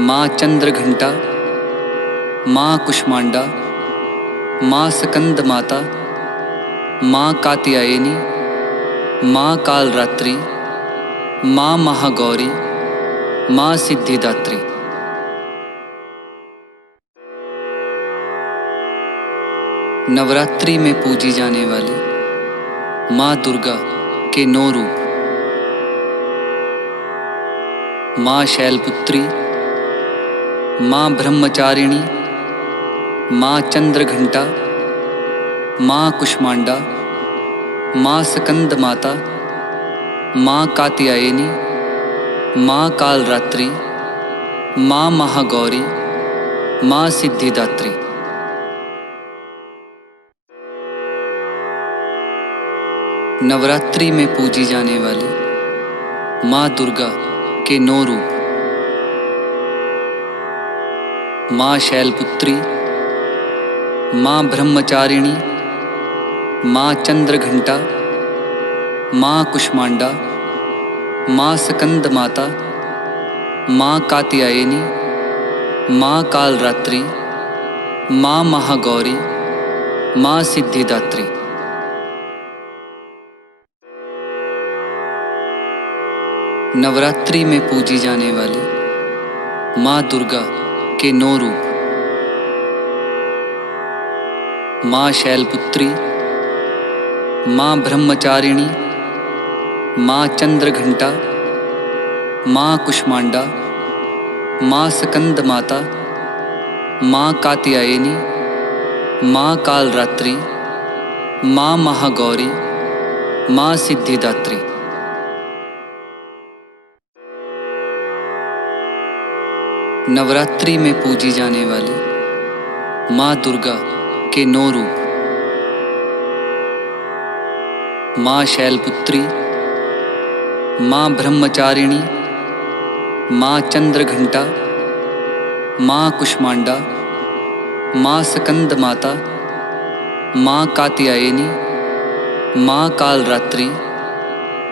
माँ चंद्रघंटा, माँ कुष्मांडा, माँ स्कंद माता, माँ कात्यायनी, माँ कालरात्रि, माँ महागौरी, माँ सिद्धिदात्री। नवरात्रि में पूजी जाने वाली माँ दुर्गा के 9 रूप। माँ शैलपुत्री, माँ ब्रह्मचारिणी, माँ चंद्रघंटा, माँ कुष्मांडा, माँ स्कंद माता, माँ कात्यायनी, माँ कालरात्रि, माँ महागौरी, माँ सिद्धिदात्री। नवरात्रि में पूजी जाने वाली माँ दुर्गा के 9 रूप। माँ शैलपुत्री, माँ ब्रह्मचारिणी, माँ चंद्रघंटा, माँ कुष्मांडा, माँ स्कंद माता, माँ कात्यायनी, माँ कालरात्रि, माँ महागौरी, माँ सिद्धिदात्री। नवरात्रि में पूजी जाने वाली माँ दुर्गा के 9 रूप। माँ शैलपुत्री, माँ ब्रह्मचारिणी, माँ चंद्रघंटा, माँ कुष्मांडा, माँ स्कंद माता, माँ कात्यायनी, माँ कालरात्रि, माँ महागौरी, माँ सिद्धिदात्री। नवरात्रि में पूजी जाने वाली माँ दुर्गा के 9 रूप। माँ शैलपुत्री, माँ ब्रह्मचारिणी, माँ चंद्रघंटा, माँ कुष्मांडा, माँ स्कंद माता, माँ कात्यायनी, माँ कालरात्रि,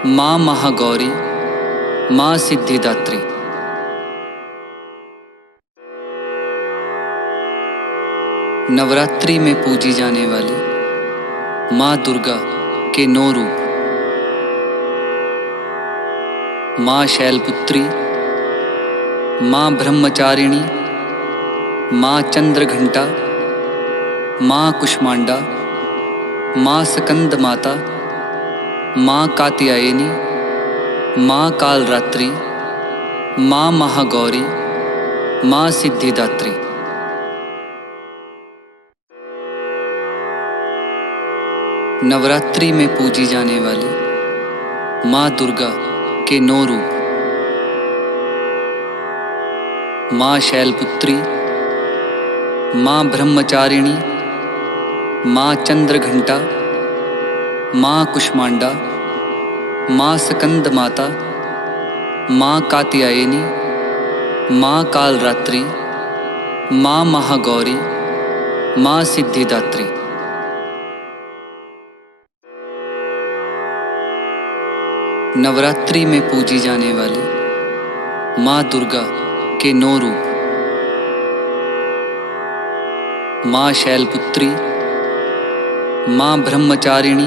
माँ महागौरी, माँ सिद्धिदात्री। नवरात्रि में पूजी जाने वाली माँ दुर्गा के 9 रूप। माँ शैलपुत्री, माँ ब्रह्मचारिणी, माँ चंद्रघंटा, माँ कुष्मांडा, माँ स्कंद माता, माँ कात्यायनी, माँ कालरात्रि, माँ महागौरी, माँ सिद्धिदात्री। नवरात्रि में पूजी जाने वाली माँ दुर्गा के 9 रूप। माँ शैलपुत्री, माँ ब्रह्मचारिणी, माँ चंद्रघंटा, माँ कुष्मांडा, माँ स्कंद माता, माँ कात्यायनी, माँ कालरात्रि, माँ महागौरी, माँ सिद्धिदात्री। नवरात्रि में पूजी जाने वाली माँ दुर्गा के 9 रूप। माँ शैलपुत्री, माँ ब्रह्मचारिणी,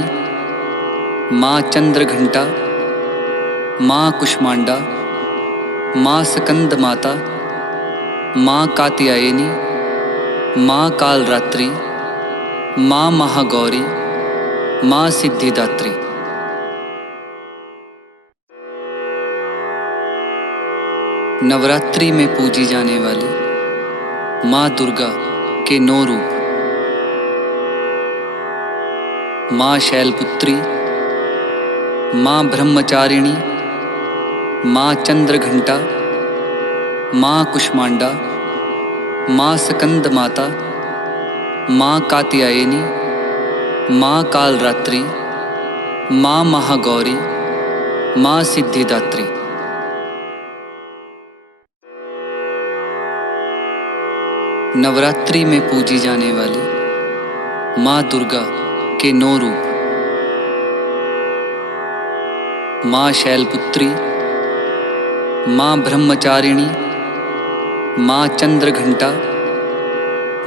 माँ चंद्रघंटा, माँ कुष्मांडा, माँ स्कंद माता, माँ कात्यायनी, माँ कालरात्रि, माँ महागौरी, माँ सिद्धिदात्री। नवरात्रि में पूजी जाने वाली माँ दुर्गा के 9 रूप। माँ शैलपुत्री, माँ ब्रह्मचारिणी, माँ चंद्रघंटा, माँ कुष्मांडा, माँ स्कंद माता, माँ कात्यायनी, माँ कालरात्रि, माँ महागौरी, माँ सिद्धिदात्री। नवरात्रि में पूजी जाने वाली माँ दुर्गा के 9 रूप। माँ शैलपुत्री, माँ ब्रह्मचारिणी, माँ चंद्रघंटा,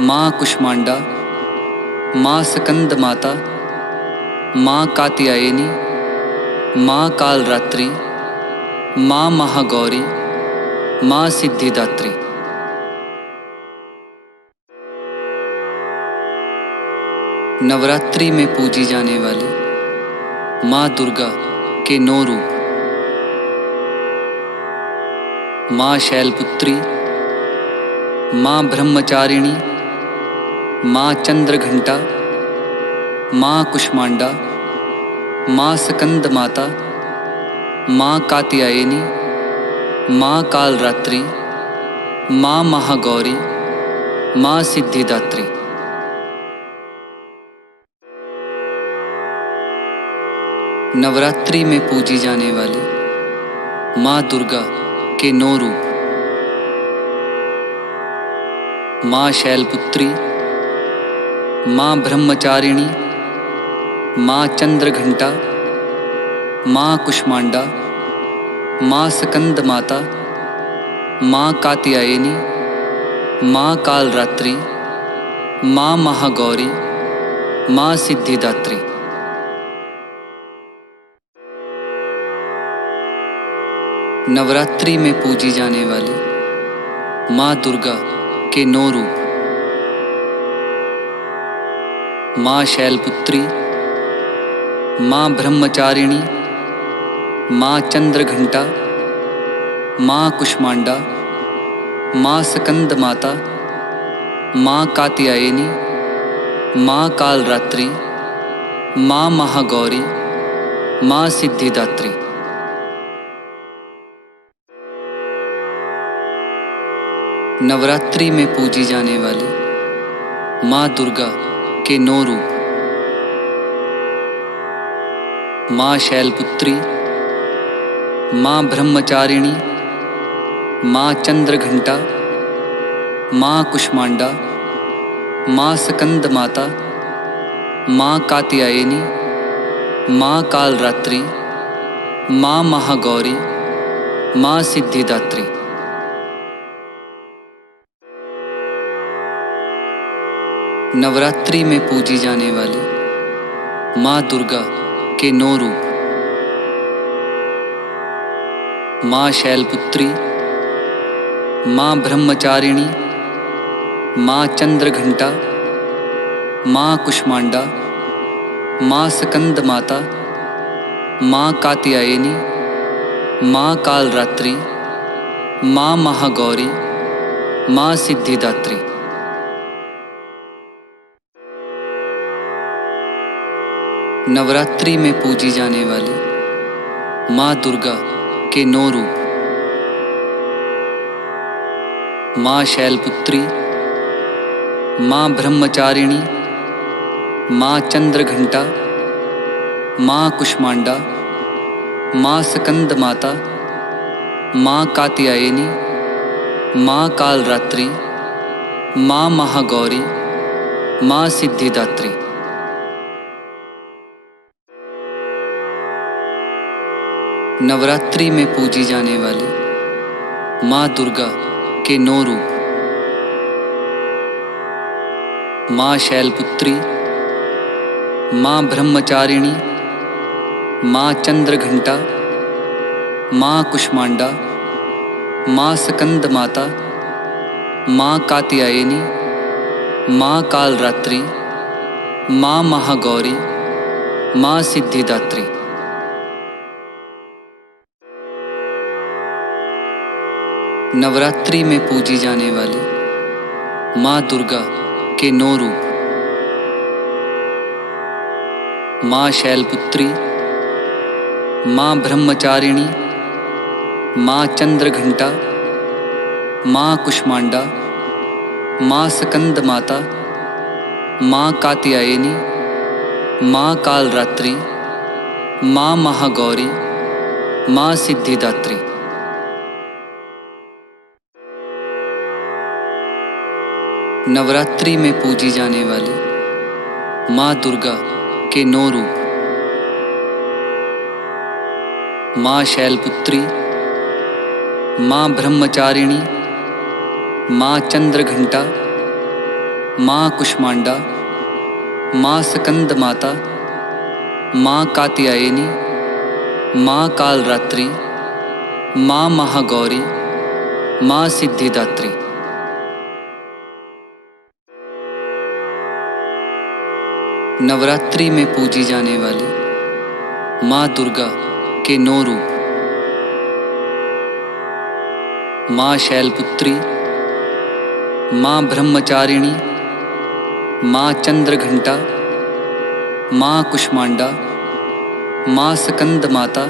माँ कुष्मांडा, माँ स्कंद माता, माँ कात्यायनी, माँ कालरात्रि, माँ महागौरी, माँ सिद्धिदात्री। नवरात्रि में पूजी जाने वाली माँ दुर्गा के 9 रूप। माँ शैलपुत्री, माँ ब्रह्मचारिणी, माँ चंद्रघंटा, माँ कुष्मांडा, माँ स्कंद माता, माँ कात्यायनी, माँ कालरात्रि, माँ महागौरी, माँ सिद्धिदात्री। नवरात्रि में पूजी जाने वाली माँ दुर्गा के 9 रूप। माँ शैलपुत्री, माँ ब्रह्मचारिणी, माँ चंद्रघंटा, माँ कुष्मांडा, माँ स्कंद माता, माँ कात्यायनी, माँ कालरात्रि, माँ महागौरी, माँ सिद्धिदात्री। नवरात्रि में पूजी जाने वाली माँ दुर्गा के 9 रूप। माँ शैलपुत्री, माँ ब्रह्मचारिणी, माँ चंद्रघंटा, माँ कुष्मांडा, माँ स्कंद माता, माँ कात्यायनी, माँ कालरात्रि, माँ महागौरी, माँ सिद्धिदात्री। नवरात्रि में पूजी जाने वाली माँ दुर्गा के 9 रूप। माँ शैलपुत्री, माँ ब्रह्मचारिणी, माँ चंद्रघंटा, माँ कुष्मांडा, माँ स्कंद माता, माँ कात्यायनी, माँ कालरात्रि, माँ महागौरी, माँ सिद्धिदात्री। नवरात्रि में पूजी जाने वाली माँ दुर्गा के 9 रूप। माँ शैलपुत्री, माँ ब्रह्मचारिणी, माँ चंद्रघंटा, माँ कुष्मांडा, माँ स्कंद माता, माँ कात्यायनी, माँ कालरात्रि, माँ महागौरी, माँ सिद्धिदात्री। नवरात्रि में पूजी जाने वाली माँ दुर्गा के 9 रूप। माँ शैलपुत्री, माँ ब्रह्मचारिणी, माँ चंद्रघंटा, माँ कुष्मांडा, माँ स्कंद माता, माँ कात्यायनी, माँ कालरात्रि, माँ महागौरी, माँ सिद्धिदात्री। नवरात्रि में पूजी जाने वाली माँ दुर्गा के 9 रूप। माँ शैलपुत्री, माँ ब्रह्मचारिणी, माँ चंद्रघंटा, माँ कुष्मांडा, माँ स्कंद माता, माँ कात्यायनी, माँ कालरात्रि, माँ महागौरी, माँ सिद्धिदात्री। नवरात्रि में पूजी जाने वाली माँ दुर्गा के 9 रूप। माँ शैलपुत्री, माँ ब्रह्मचारिणी, माँ चंद्रघंटा, माँ कुष्मांडा, माँ स्कंद माता, माँ कात्यायनी, माँ कालरात्रि, माँ महागौरी, माँ सिद्धिदात्री। नवरात्रि में पूजी जाने वाली माँ दुर्गा के 9 रूप। माँ शैलपुत्री, माँ ब्रह्मचारिणी, माँ चंद्रघंटा, माँ कुष्मांडा, माँ स्कंद माता, माँ कात्यायनी, माँ कालरात्रि, माँ महागौरी, माँ सिद्धिदात्री। नवरात्रि में पूजी जाने वाली माँ दुर्गा के 9 रूप। माँ शैलपुत्री, माँ ब्रह्मचारिणी, माँ चंद्रघंटा, माँ कुष्मांडा, माँ स्कंद माता,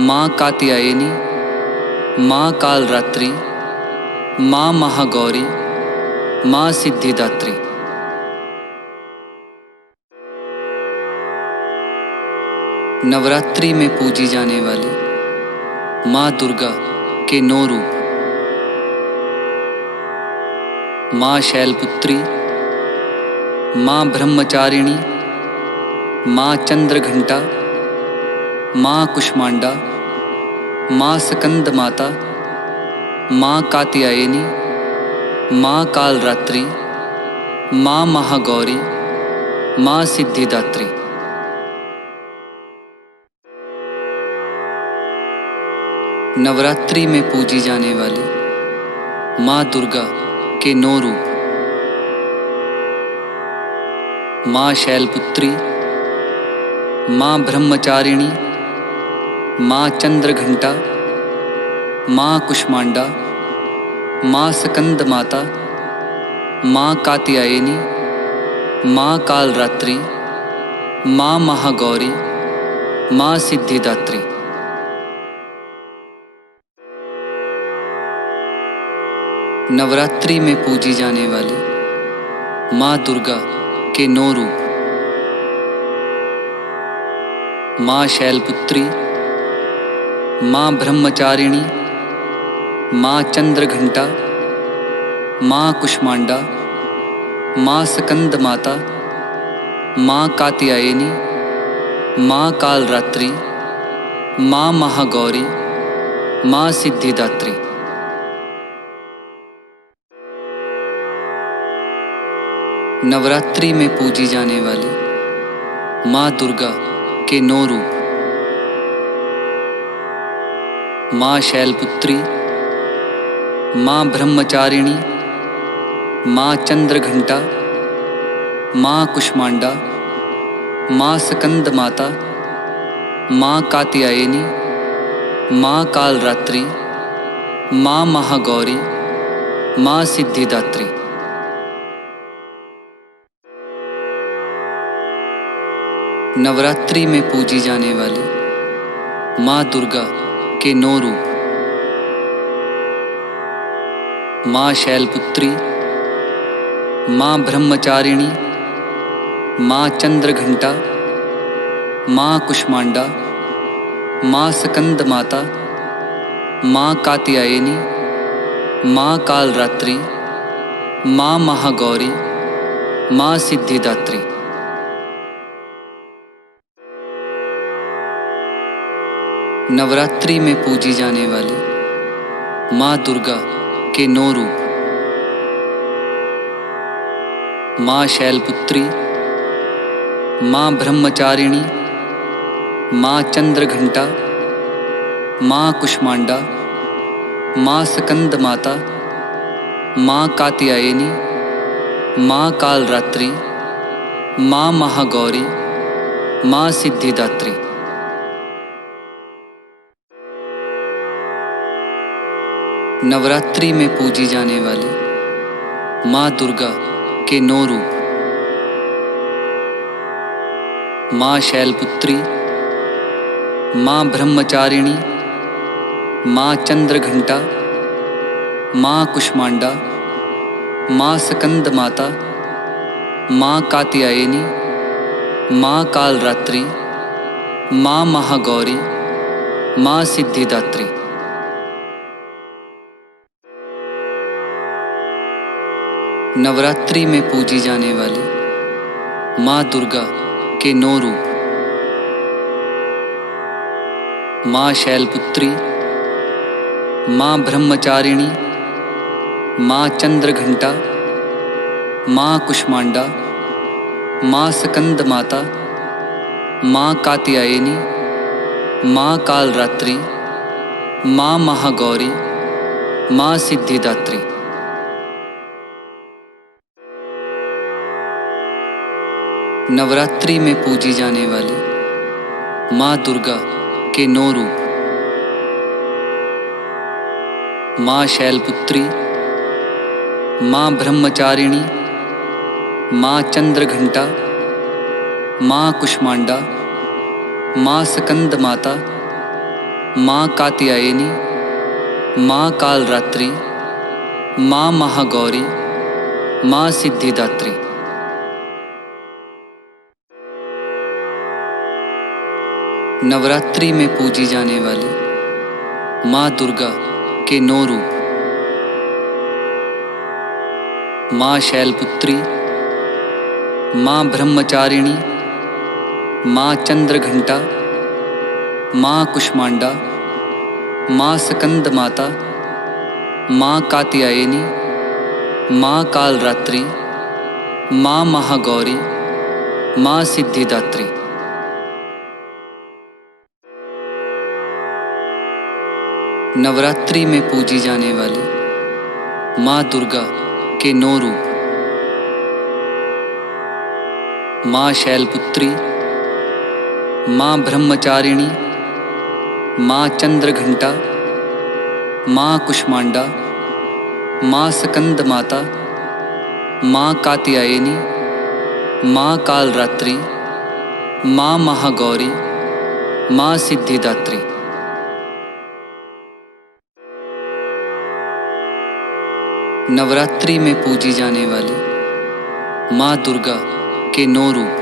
माँ कात्यायनी, माँ कालरात्रि, माँ महागौरी, माँ सिद्धिदात्री। नवरात्रि में पूजी जाने वाली माँ दुर्गा के 9 रूप। माँ शैलपुत्री, माँ ब्रह्मचारिणी, माँ चंद्रघंटा, माँ कुष्मांडा, माँ स्कंद माता, माँ कात्यायनी, माँ कालरात्रि, माँ महागौरी, माँ सिद्धिदात्री। नवरात्रि में पूजी जाने वाली माँ दुर्गा के 9 रूप। माँ शैलपुत्री, माँ ब्रह्मचारिणी, माँ चंद्रघंटा, माँ कुष्मांडा, माँ स्कंद माता, माँ कात्यायनी, माँ कालरात्रि, माँ महागौरी, माँ सिद्धिदात्री। नवरात्रि में पूजी जाने वाली माँ दुर्गा के 9 रूप। माँ शैलपुत्री, माँ ब्रह्मचारिणी, माँ चंद्रघंटा, माँ कुष्मांडा, माँ स्कंद माता, माँ कात्यायनी, माँ कालरात्रि, माँ महागौरी, माँ सिद्धिदात्री। नवरात्रि में पूजी जाने वाली माँ दुर्गा के 9 रूप। माँ शैलपुत्री, माँ ब्रह्मचारिणी, माँ चंद्रघंटा, माँ कुष्मांडा, माँ स्कंद माता, माँ कात्यायनी, माँ कालरात्रि, माँ महागौरी, माँ सिद्धिदात्री। नवरात्रि में पूजी जाने वाली माँ दुर्गा के 9 रूप। माँ शैलपुत्री, माँ ब्रह्मचारिणी, माँ चंद्रघंटा, माँ कुष्मांडा, माँ स्कंद माता, माँ कात्यायनी, माँ कालरात्रि, माँ महागौरी, माँ सिद्धिदात्री। नवरात्रि में पूजी जाने वाली माँ दुर्गा के 9 रूप। माँ शैलपुत्री, माँ ब्रह्मचारिणी, माँ चंद्रघंटा, माँ कुष्मांडा, माँ स्कंद माता, माँ कात्यायनी, माँ कालरात्रि, माँ महागौरी, माँ सिद्धिदात्री। नवरात्रि में पूजी जाने वाली माँ दुर्गा के 9 रूप। माँ शैलपुत्री, माँ ब्रह्मचारिणी, माँ चंद्रघंटा, माँ कुष्मांडा, माँ स्कंद माता, माँ कात्यायनी, माँ कालरात्रि, माँ महागौरी, माँ सिद्धिदात्री। नवरात्रि में पूजी जाने वाली माँ दुर्गा के 9 रूप। माँ शैलपुत्री, माँ ब्रह्मचारिणी, माँ चंद्रघंटा, माँ कुष्मांडा, माँ स्कंद माता, माँ कात्यायनी, माँ कालरात्रि, माँ महागौरी, माँ सिद्धिदात्री। नवरात्रि में पूजी जाने वाली माँ दुर्गा के 9 रूप। माँ शैलपुत्री, माँ ब्रह्मचारिणी, माँ चंद्रघंटा, माँ कुष्मांडा, माँ स्कंद माता, माँ कात्यायनी, माँ कालरात्रि, माँ महागौरी, माँ सिद्धिदात्री। नवरात्रि में पूजी जाने वाली माँ दुर्गा के 9 रूप। माँ शैलपुत्री, माँ ब्रह्मचारिणी, माँ चंद्रघंटा, माँ कुष्मांडा, माँ स्कंद माता, माँ कात्यायनी, माँ कालरात्रि, माँ महागौरी, माँ सिद्धिदात्री। नवरात्रि में पूजी जाने वाली माँ दुर्गा के 9 रूप। माँ शैलपुत्री, माँ ब्रह्मचारिणी, माँ चंद्रघंटा, माँ कुष्मांडा, माँ स्कंद माता, माँ कात्यायनी, माँ कालरात्रि, माँ महागौरी, माँ सिद्धिदात्री। नवरात्रि में पूजी जाने वाली माँ दुर्गा के 9 रूप।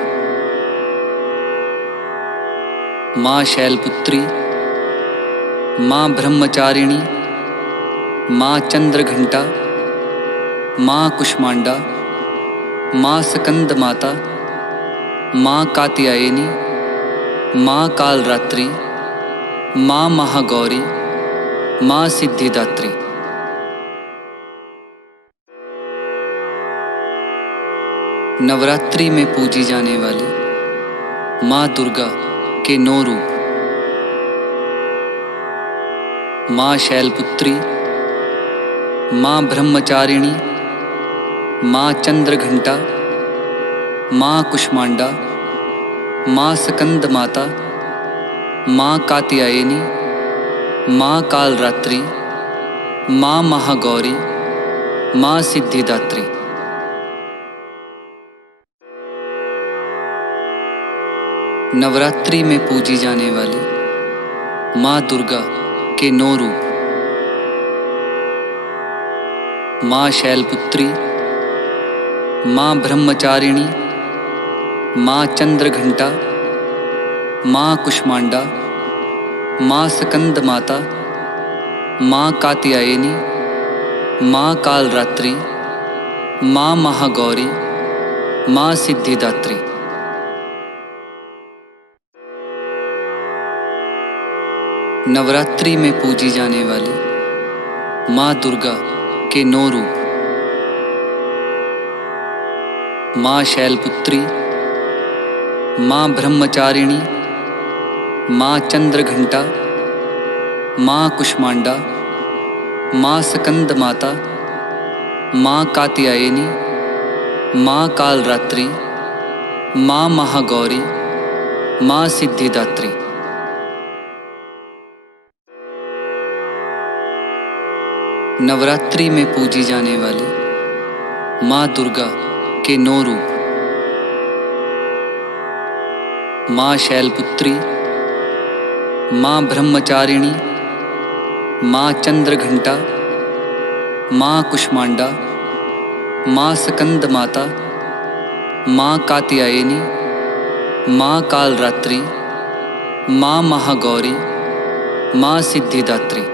माँ शैलपुत्री, माँ ब्रह्मचारिणी, माँ चंद्रघंटा, माँ कुष्मांडा, माँ स्कंद माता, माँ कात्यायनी, माँ कालरात्रि, माँ महागौरी, माँ सिद्धिदात्री। नवरात्रि में पूजी जाने वाली माँ दुर्गा के 9 रूप। माँ शैलपुत्री, माँ ब्रह्मचारिणी, माँ चंद्रघंटा, माँ कुष्मांडा, माँ स्कंद माता, माँ कात्यायनी, माँ कालरात्रि, माँ महागौरी, माँ सिद्धिदात्री। नवरात्रि में पूजी जाने वाली माँ दुर्गा के 9 रूप। माँ शैलपुत्री, माँ ब्रह्मचारिणी, माँ चंद्रघंटा, माँ कुष्मांडा, माँ स्कंद माता, माँ कात्यायनी, माँ कालरात्रि, माँ महागौरी, माँ सिद्धिदात्री। नवरात्रि में पूजी जाने वाली माँ दुर्गा के 9 रूप। माँ शैलपुत्री, माँ ब्रह्मचारिणी, माँ चंद्रघंटा, माँ कुष्मांडा, माँ स्कंद माता, माँ कात्यायनी, माँ कालरात्रि, माँ महागौरी, माँ सिद्धिदात्री। नवरात्रि में पूजी जाने वाली माँ दुर्गा के 9 रूप। माँ शैलपुत्री, माँ ब्रह्मचारिणी, माँ चंद्रघंटा, माँ कुष्मांडा, माँ स्कंद माता, माँ कात्यायनी, माँ कालरात्रि, माँ महागौरी, माँ सिद्धिदात्री।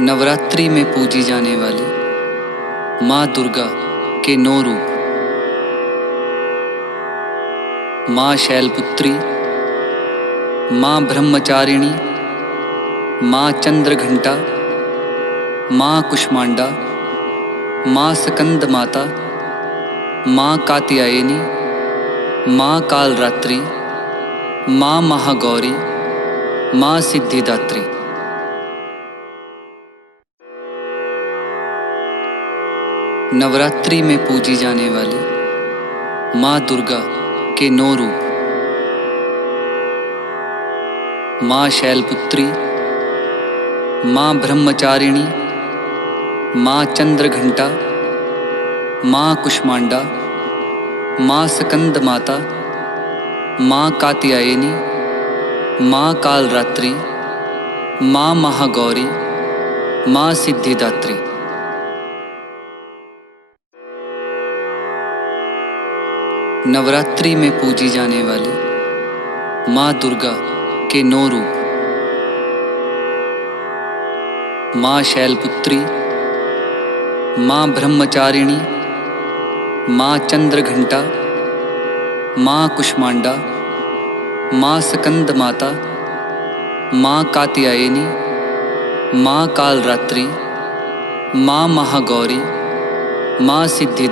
नवरात्रि में पूजी जाने वाली माँ दुर्गा के 9 रूप। माँ शैलपुत्री, माँ ब्रह्मचारिणी, माँ चंद्रघंटा, माँ कुष्मांडा, माँ स्कंद माता, माँ कात्यायनी, माँ कालरात्रि, माँ महागौरी, माँ सिद्धिदात्री। नवरात्रि में पूजी जाने वाली माँ दुर्गा के 9 रूप। माँ शैलपुत्री, माँ ब्रह्मचारिणी, माँ चंद्रघंटा, माँ कुष्मांडा, माँ स्कंद माता, माँ कात्यायनी, माँ कालरात्रि, माँ महागौरी, माँ सिद्धिदात्री। नवरात्रि में पूजी जाने वाली माँ दुर्गा के 9 रूप। माँ शैलपुत्री, माँ ब्रह्मचारिणी, माँ चंद्रघंटा, माँ कुष्मांडा, माँ स्कंद माता, माँ कात्यायनी, माँ कालरात्रि, माँ महागौरी, माँ सिद्धिदात्री।